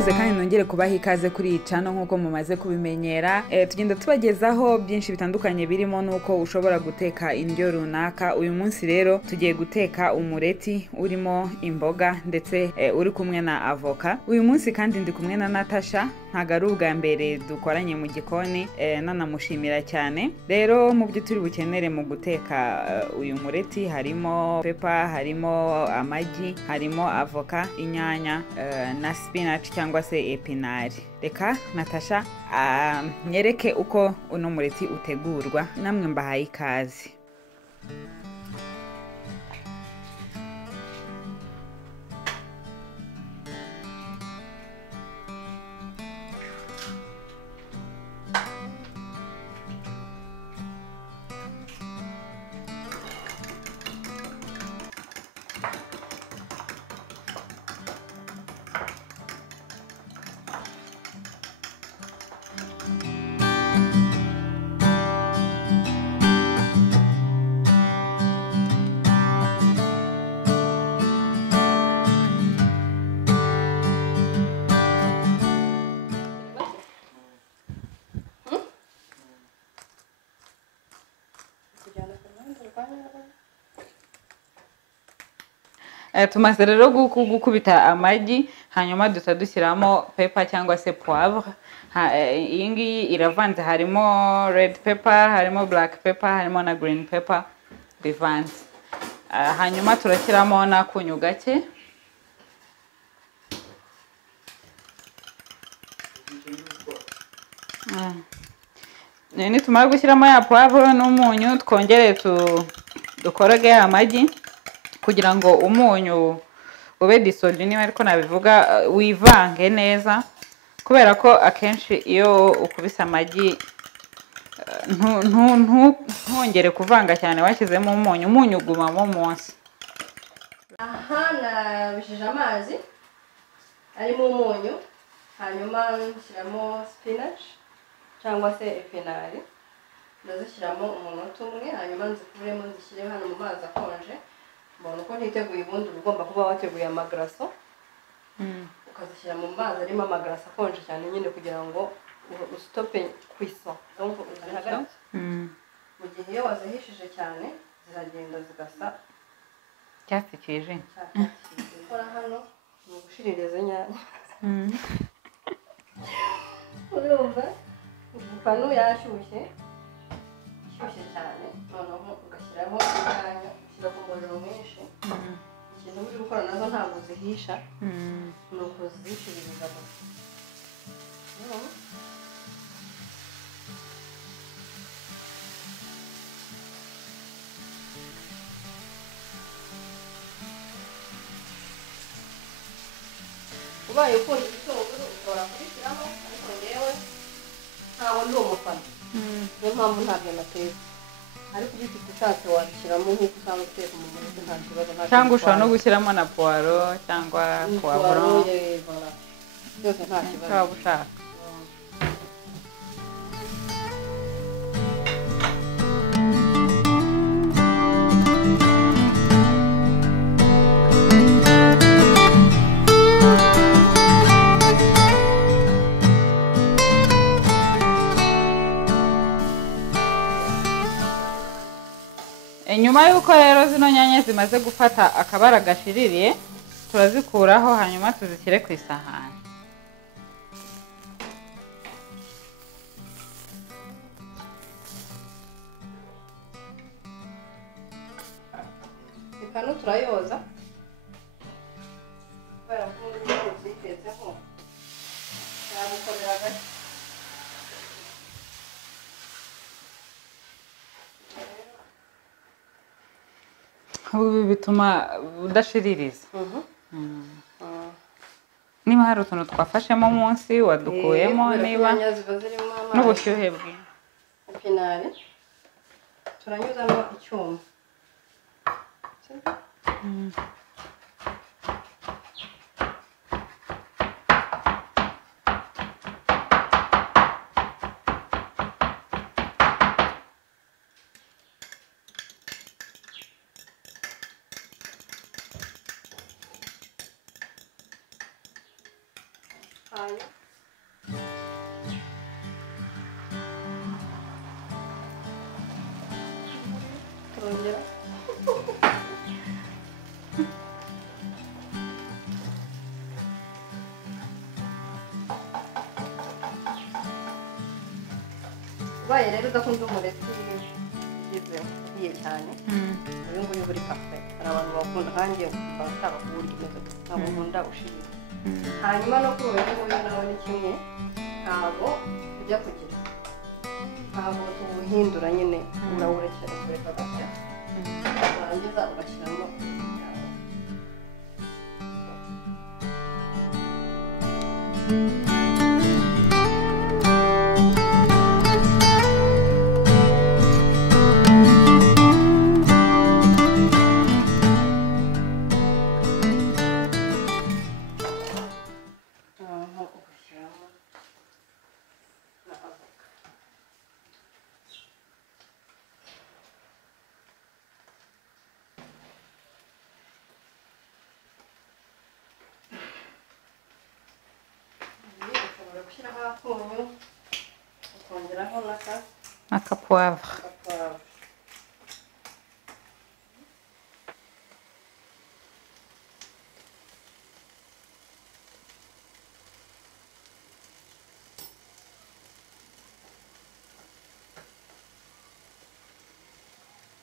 ndabasuhuze kandi nongere kubaha ikaze kuri iyi channel nkuko mumaze kubimenyera. Tugenda tubagezaho byinshi bitandukanye birimo nuko ushobora guteka indyo runaka. Uyu munsi rero tugiye guteka umureti urimo imboga ndetse uri kumwe na avoka. Uyu munsi kandi ndi kumwe na Natasha, ntago ari ubwa mbere dukoranye mu gikoni, nanamushimira cyane. Rero mu byo turi bukenere mu guteka uyu mureti harimo pepa, harimo amagi, harimo avoka, inyanya na spinach cyangwa se epinari. Reka Natasha nyereke uko uno mureti utegurwa, namwe mbahaye ikaze. Tumaze rero gukubita amagi, hanyuma duta dushyiramo pepper cyangwa se poivre. Iyi ngiyi iravanze, harimo red pepper, harimo black pepper, harimo na green pepper bivanze. Hanyuma turashyiramo n'akunyu gake. Nitumara gushyiramo ya poivre n'umunyu, twongere dukoroge amagi kugira ngo umunyu ube dissolve, niba ariko nabivuga, wivange neza, kubera ko akenshi iyo ukubise amagi ntongere kuvanga cyane washyizemo umunyu ugumamo munsi. Aha nabishije amazi arimo umunyu, hanyuma nshyiramo spinach cyangwa se epinari, ndazishyiramo umunota umwe, hanyuma nzikuremo nzishyire hano mu mazi akonje. Mbona uko ntiteguye, ubundi ugomba kuba wateguye amagaraso ukazishyira mu mazi arimo amagaraso akonje cyane nyine kugira ngo ustope cuisson. Donc uzihagaze mu gihe iyo wazihishije cyane ziragenda zigasa cyatsi kijimye. Gukora hano ni ugushiririza inyanya. Urumva panu yashyushye cyane, noneho ugashyiraho inyanya, ushyira ku muriro mwinshi. Ikintu uri gukora nazo ntabwo zihisha, ni ukuzishiririza gusa. Ubaye ukunda igitunguru ushobora kubishyiramo, ariko njyewe ntabwo ndi umufana, niyo mpamvu ntabyo natetse. Ariko ugifite ushatse wabishyiramo nk'uko usanga uteka mu mureti nta kibazo. Cyangwa ushobora no gushyiramo na poiro cyangwa poivron, byose nta kibazo waba ushaka. Nyuma yuko rero zino nyanya zimaze gufata akabara gashiririye, turazikuraho hanyuma tuzishyire ku isahani. ipanu turayoza kubera ko n'ubu zitezeho nagukorera gake. Ubu bituma udashiririza. Niba hari utuntu twafashemo munsi wadukuyemo, niba n'ubushyuhe bwe. Epinari turanyuzamo icyuma. hanyuma turongera ubaye rero udakunda umureti uhiye cyane uyu nguyu uri pafe hari abantu bakunda nkanjye bashaka kuwurya umeze gusa ntabwo nkunda ushirira hanyuma no kuri uyu nguyu nawe ni kimwe ntabwo ujya kugira ntabwo tuwuhindura nyine urawurekera kureka gashya warangiza ugashyiramo gushyiraho akunyu ukongeraho n'akapuwavure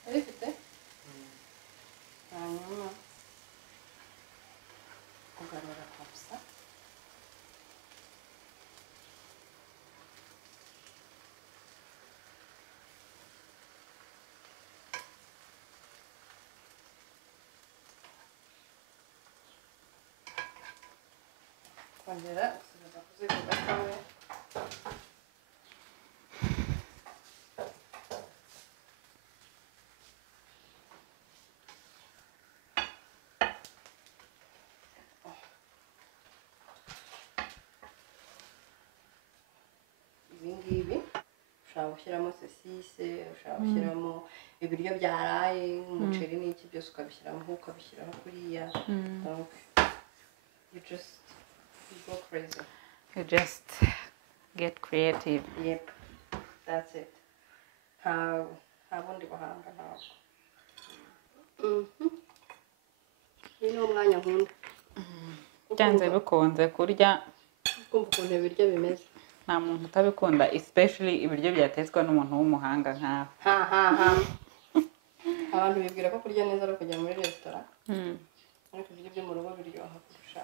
urifite hanyuma ugarura kabisa kongera usigaza kuziga gatoya ibi ngibi ushobora gushyiramo sosise ushobora gushyiramo ibiryo byaraye umuceri n'iki byose ukabishyiramo ukabishyiraho kuriya you just go crazy. You just get creative. Yep, that's it. Nta bundi buhanga ntabwo. Uyu ni umwanya nkunda. Byanze bikunze kurya kumva ukuntu ibiryo bimeze. nta muntu utabikunda especially ibiryo byatetswe n'umuntu w'umuhanga nkawe. Abantu bibwira ko kurya neza ari kujya muri resitora. Ariko ibiryo byo mu rugo biryoha kurusha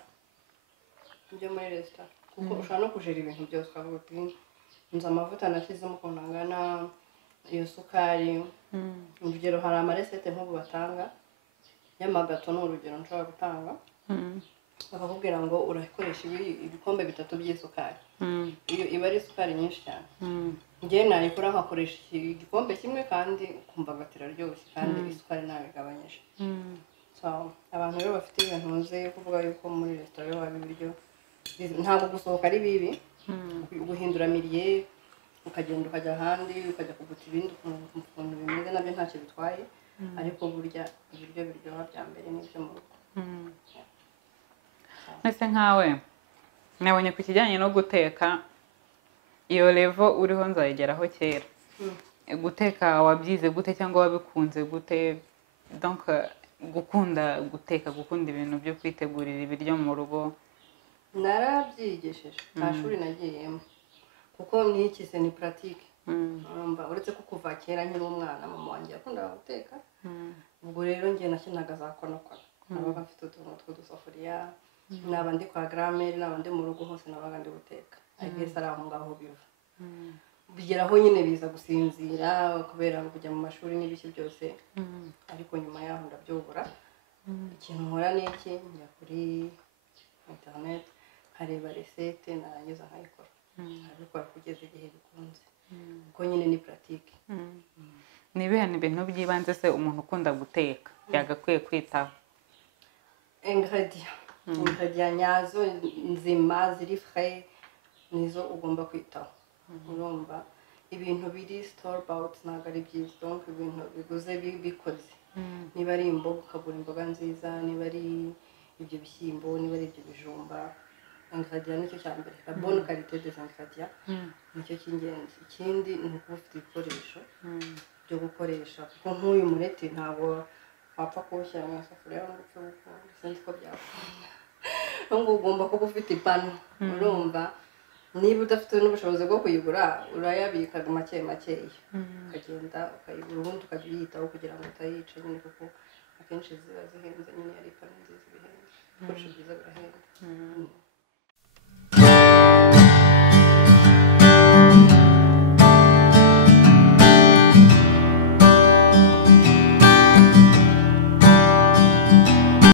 ibyo muri resitora. Kuko ushobora no kujera ibintu byose ukavuga uti nzi amavuta nashyizemo ukuntu angana iyo sukari. Urugero hari amaresete nk'ubu batanga y'amagato ni urugero nshobora gutanga. Bakakubwira ngo urakoresha ibikombe 3 by'isukari. Iyo iba ari isukari nyinshi cyane. Njye nayikora nkakoresha igikombe kimwe kandi ukumva gatira ryoshye kandi isukari nayo igabanyije. So abantu rero bafite ibintu nze kuvuga yuko muri resitora waba ibiryo ntabwo gusohoka ari bibi. Guhindura miliye ukagenda ukajya ahandi ukajya kuguta ibindi ukuntu bimeze nabyo ntacyo bitwaye. Ariko burya ibiryo biryoha bya mbere n'ibyo mu rugo. Nese nkawe nabonye ku kijyanye no guteka iyo level uriho nzayigeraho kera. Guteka wabyize gute cyangwa wabikunze gute? Donc gukunda guteka gukunda ibintu byo kwitegurira ibiryo mu rugo narabyigesheje nta shuri nagiyemo kuko nikize ni pratique. Uretse ko kuva kera nkiri umwana mama wanjye yakundaga guteka. Ubwo rero njye nakinaga za konokono nabaga mfite utuntu tw'udusafuriya naba ndi kwa grand-mère naba ndi mu rugo hose nabaga ndi guteka. Ageze ari aho ngaho biva bigeraho nyine biza gusinzira kubera kujya mu mashuri n'ibiki byose. Ariko nyuma yaho ndabyobora ikintu nkora n'iki njya kuri internet nkareba resete narangiza nkayikora. Abikora kugeza igihe bikunze kuko nyine ni pratique. Ni ibihe bintu by'ibanze se umuntu ukunda guteka yagakwiye kwitaho? Ingredient nyazo nzima ziri frais nizo ugomba kwitaho. Urumva ibintu biri store bought ntabwo ari byiza. Donc ibintu biguze bikoze niba ari imboga ukagura imboga nziza, niba ari ibyo bishyimbo, niba ari ibyo bijumba ingredient nicyo cya mbere la bonne qualité des ingrédients nicyo cy'ingenzi. Ikindi ni ukuba ufite ibikoresho byo gukoresha kuko nk'uyu mureti ntabwo wapfa kuwushyira mu isafuriya ngo upfe gukunda sinzi ko byakunda ahubwo ugomba kuba ufite ipanu urumva niba udafite n'ubushobozi bwo kuyigura urayabika make makeya ukagenda ukayigura ubundi ukajya uyitaho kugira ngo utayica nyine kuko akenshi ziba zihenze nyine ari ipanu nziza ibihenze ibikoresho byiza birahenda